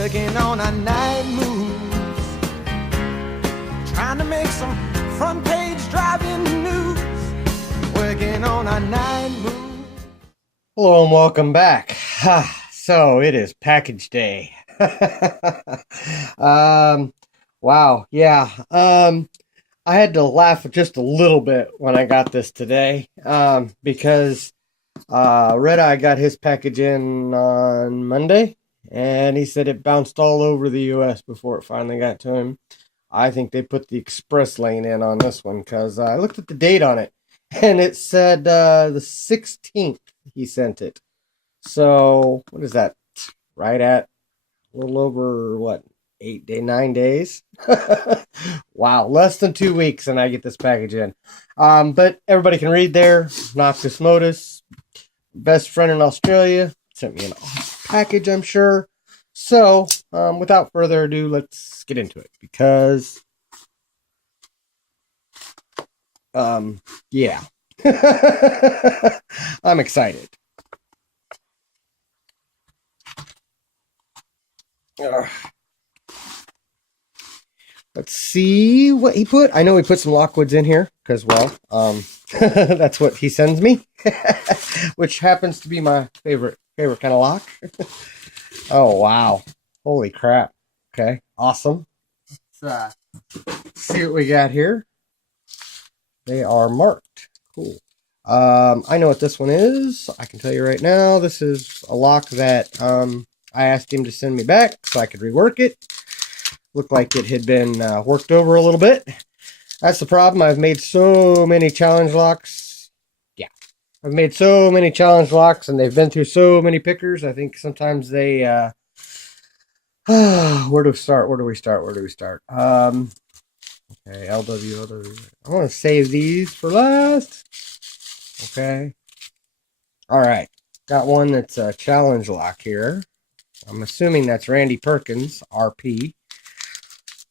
working on our night moves, trying to make some front page driving news, working on our night moves. Hello and welcome back. So it is package day. Wow, yeah. I had to laugh just a little bit when I got this today, because Red Eye got his package in on Monday, and he said it bounced all over the U.S. before it finally got to him. I think they put the express lane in on this one, because I looked at the date on it, and it said the 16th he sent it. So what is that? Right at a little over what, 9 days? Wow, less than 2 weeks, and I get this package in. But everybody can read there. Noctis Motus, best friend in Australia, sent me an awesome package, I'm sure. So without further ado, let's get into it, because yeah. I'm excited. Let's see what he put. I know he put some Lockwoods in here because, well, that's what he sends me, which happens to be my favorite kind of lock. Oh wow! Holy crap! Okay, awesome. Let's see what we got here. They are marked. Cool. I know what this one is. I can tell you right now. This is a lock that I asked him to send me back so I could rework it. Looked like it had been worked over a little bit. That's the problem. I've made so many challenge locks. Yeah. I've made so many challenge locks, and they've been through so many pickers. I think sometimes they... where do we start? Okay, LW. I want to save these for last. Okay. Alright. Got one that's a challenge lock here. I'm assuming that's Randy Perkins, RP.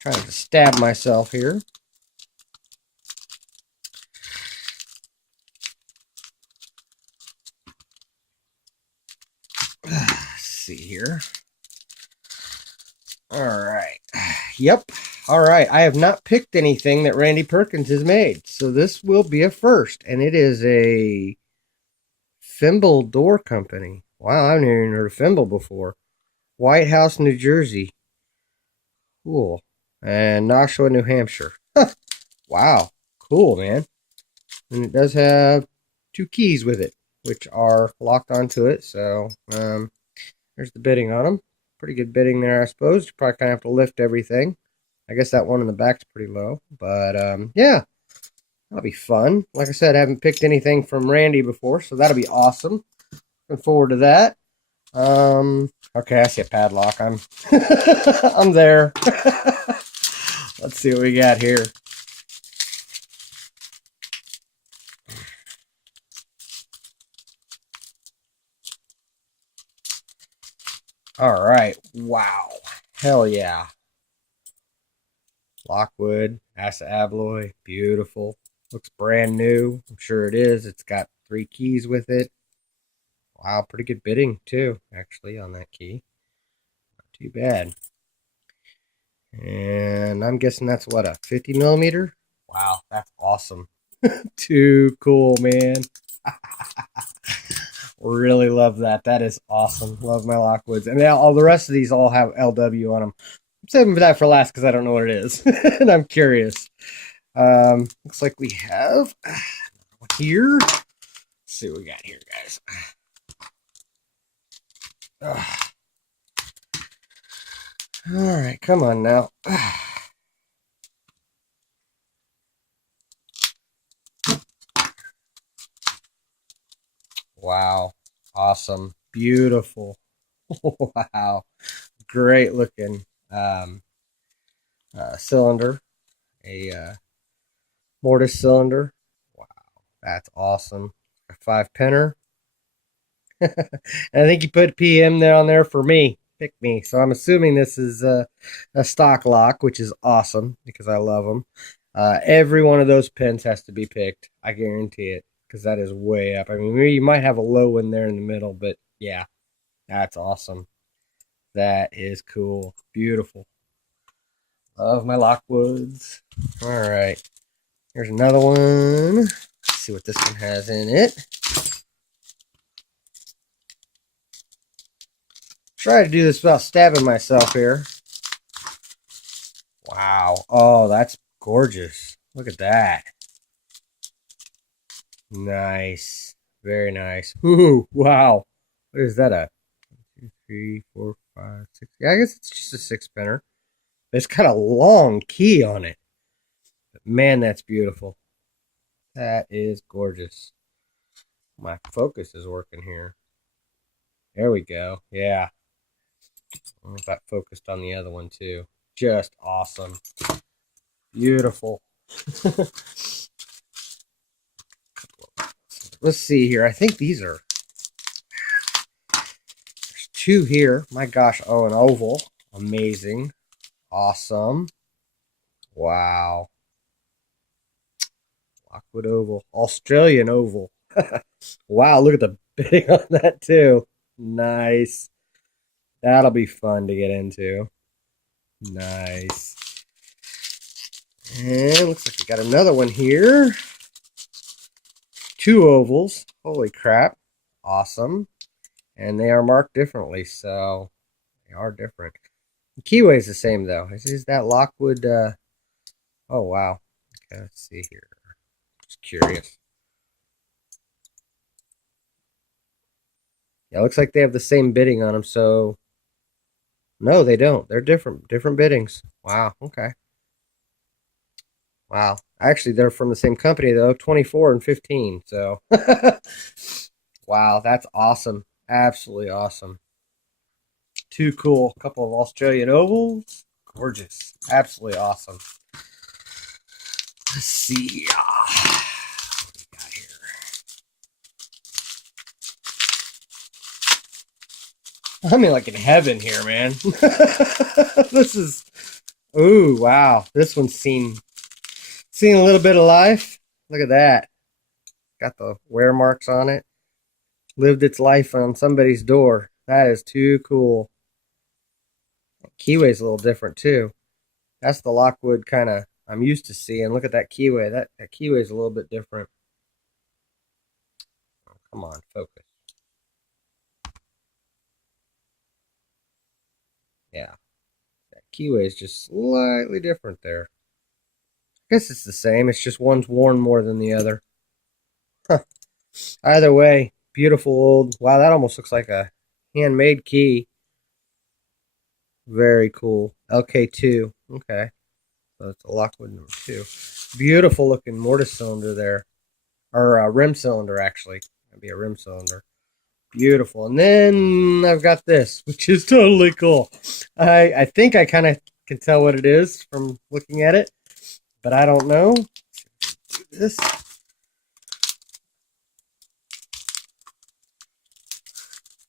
Trying to stab myself here. Let's see here. Alright. Yep. Alright. I have not picked anything that Randy Perkins has made. So this will be a first. And it is a Thimble Door Company. Wow, I've never even heard of Thimble before. White House, New Jersey. Cool. And Nashua, New Hampshire. Wow. Cool, man. And it does have 2 keys with it, which are locked onto it. So, there's the bitting on them. Pretty good bitting there, I suppose. You probably kind of have to lift everything. I guess that one in the back's pretty low. But, yeah. That'll be fun. Like I said, I haven't picked anything from Randy before, so that'll be awesome. Looking forward to that. Okay, I see a padlock. I'm I'm there. Let's see what we got here. All right. Wow. Hell yeah. Lockwood, Assa Abloy, beautiful. Looks brand new. I'm sure it is. It's got 3 keys with it. Wow, pretty good bidding too, actually, on that key. Not too bad. And I'm guessing that's what, a 50 millimeter? Wow, that's awesome. Too cool, man. Really love that. That is awesome. Love my Lockwoods. And all the rest of these all have LW on them. I'm saving that for last because I don't know what it is. And I'm curious. Looks like we have one here. Let's see what we got here, guys. All right, come on now. Wow, awesome, beautiful. Wow, great looking cylinder, a mortise cylinder. Wow, that's awesome. A 5-penner. And I think you put PM there on there for me. Pick me. So I'm assuming this is a stock lock, which is awesome because I love them. Every one of those pins has to be picked. I guarantee it, because that is way up. I mean, you might have a low one there in the middle, but yeah, that's awesome. That is cool. Beautiful. Love my Lockwoods. All right. Here's another one. Let's see what this one has in it. Try to do this without stabbing myself here. Wow. Oh, that's gorgeous. Look at that. Nice. Very nice. Ooh, wow. What is that? A 1, 2, 3, 4, 5, 6. Yeah, I guess it's just a 6-spinner. It's got a long key on it. But man, that's beautiful. That is gorgeous. My focus is working here. There we go. Yeah. I don't know if that focused on the other one too. Just awesome. Beautiful. Let's see here. I think these are... There's 2 here. My gosh. Oh, an oval. Amazing. Awesome. Wow. Lockwood oval. Australian oval. Wow, look at the bidding on that too. Nice. That'll be fun to get into. Nice. And looks like we got another one here. 2 ovals. Holy crap. Awesome. And they are marked differently, so they are different. The keyway is the same, though. Is that Lockwood? Oh, wow. Okay, let's see here. Just curious. Yeah, it looks like they have the same bidding on them, so... No, they don't. They're different biddings. Wow, okay. Wow. Actually, they're from the same company, though. 24 and 15, so... Wow, that's awesome. Absolutely awesome. Too cool. A couple of Australian ovals. Gorgeous. Absolutely awesome. Let's see. What do we got here? I'm like in heaven here, man. This is... Ooh, wow. This one's seen a little bit of life. Look at that. Got the wear marks on it. Lived its life on somebody's door. That is too cool. Keyway's a little different too. That's the Lockwood kind of I'm used to seeing. Look at that keyway. That keyway's a little bit different. Oh, come on, focus. Yeah. That keyway is just slightly different there. I guess it's the same. It's just one's worn more than the other. Huh. Either way, beautiful old. Wow, that almost looks like a handmade key. Very cool. LK2. Okay. So it's a Lockwood number 2. Beautiful looking mortise cylinder there. Or a rim cylinder, actually. That'd be a rim cylinder. Beautiful. And then I've got this, which is totally cool. I think I kind of can tell what it is from looking at it, but I don't know. Do this.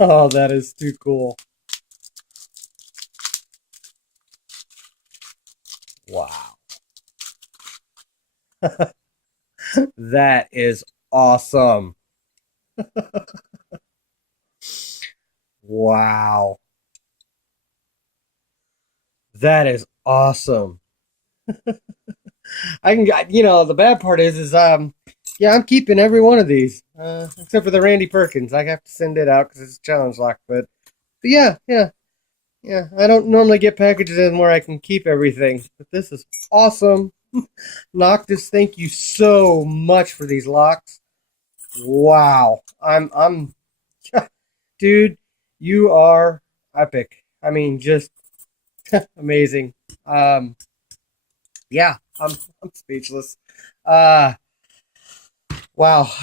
Oh, that is too cool. Wow. That is awesome. Wow. That is awesome. I can, the bad part is yeah, I'm keeping every one of these, except for the Randy Perkins. I have to send it out because it's a challenge lock, but yeah. I don't normally get packages in where I can keep everything, but this is awesome. Noctis, thank you so much for these locks. Wow. I'm dude, you are epic. I mean, just amazing. Yeah, I'm speechless. Wow.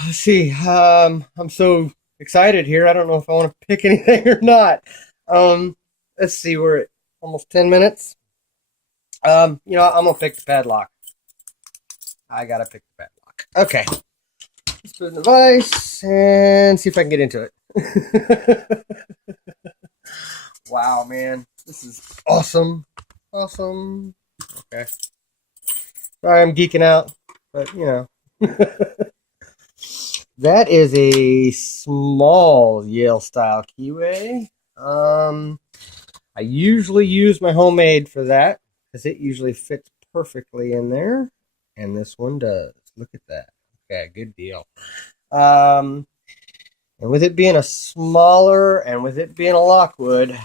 Let's see. I'm so excited here. I don't know if I want to pick anything or not. Let's see. We're at almost 10 minutes. I'm gonna pick the padlock. I gotta pick the padlock. Okay. Let's put it in the vise and see if I can get into it. Wow, man. This is awesome. Awesome. Okay. Sorry, I'm geeking out, but that is a small Yale style keyway. I I usually use my homemade for that because it usually fits perfectly in there. And this one does. Look at that. Okay, good deal. And with it being a smaller and with it being a Lockwood,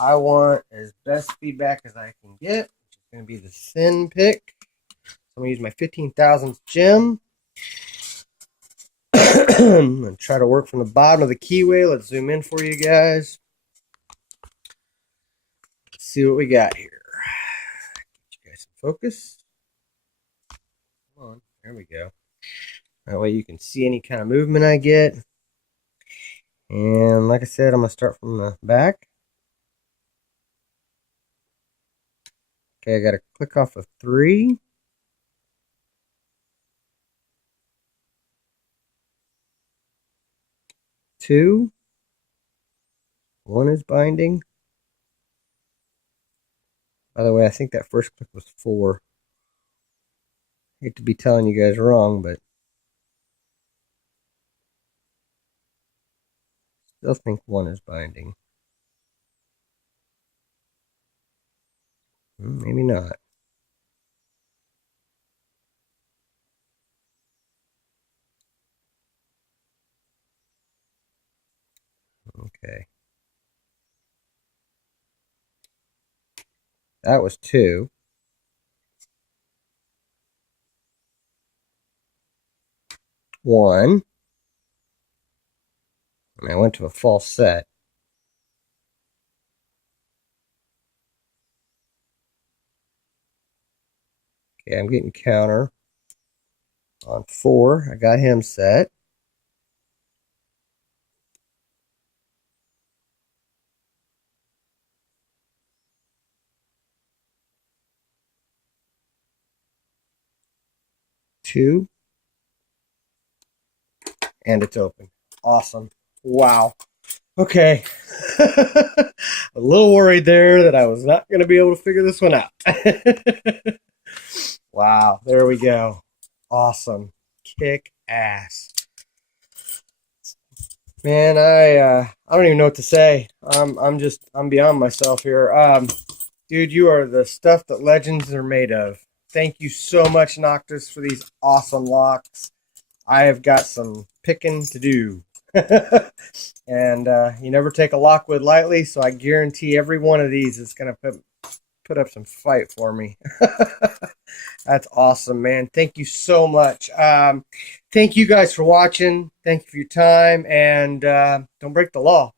I want as best feedback as I can get, which is going to be the thin pick. So I'm going to use my 15,000th gem. I'm going to try to work from the bottom of the keyway. Let's zoom in for you guys. Let's see what we got here. Get you guys some focus. Come on. There we go. That way you can see any kind of movement I get. And like I said, I'm going to start from the back. Okay, I got to click off of 3. 2. 1 is binding. By the way, I think that first click was 4. Hate to be telling you guys wrong, but still think 1 is binding. Maybe not. Okay. That was 2. 1. And I went to a false set. Okay, I'm getting counter on 4. I got him set. Two. And it's open. Awesome. Wow. Okay. A little worried there that I was not going to be able to figure this one out. Wow. There we go. Awesome. Kick ass. Man, I don't even know what to say. I'm beyond myself here. Dude, you are the stuff that legends are made of. Thank you so much, Noctis, for these awesome locks. I have got some picking to do. And you never take a Lockwood lightly, so I guarantee every one of these is going to put up some fight for me. That's awesome, man. Thank you so much. Thank you guys for watching. Thank you for your time, and don't break the law.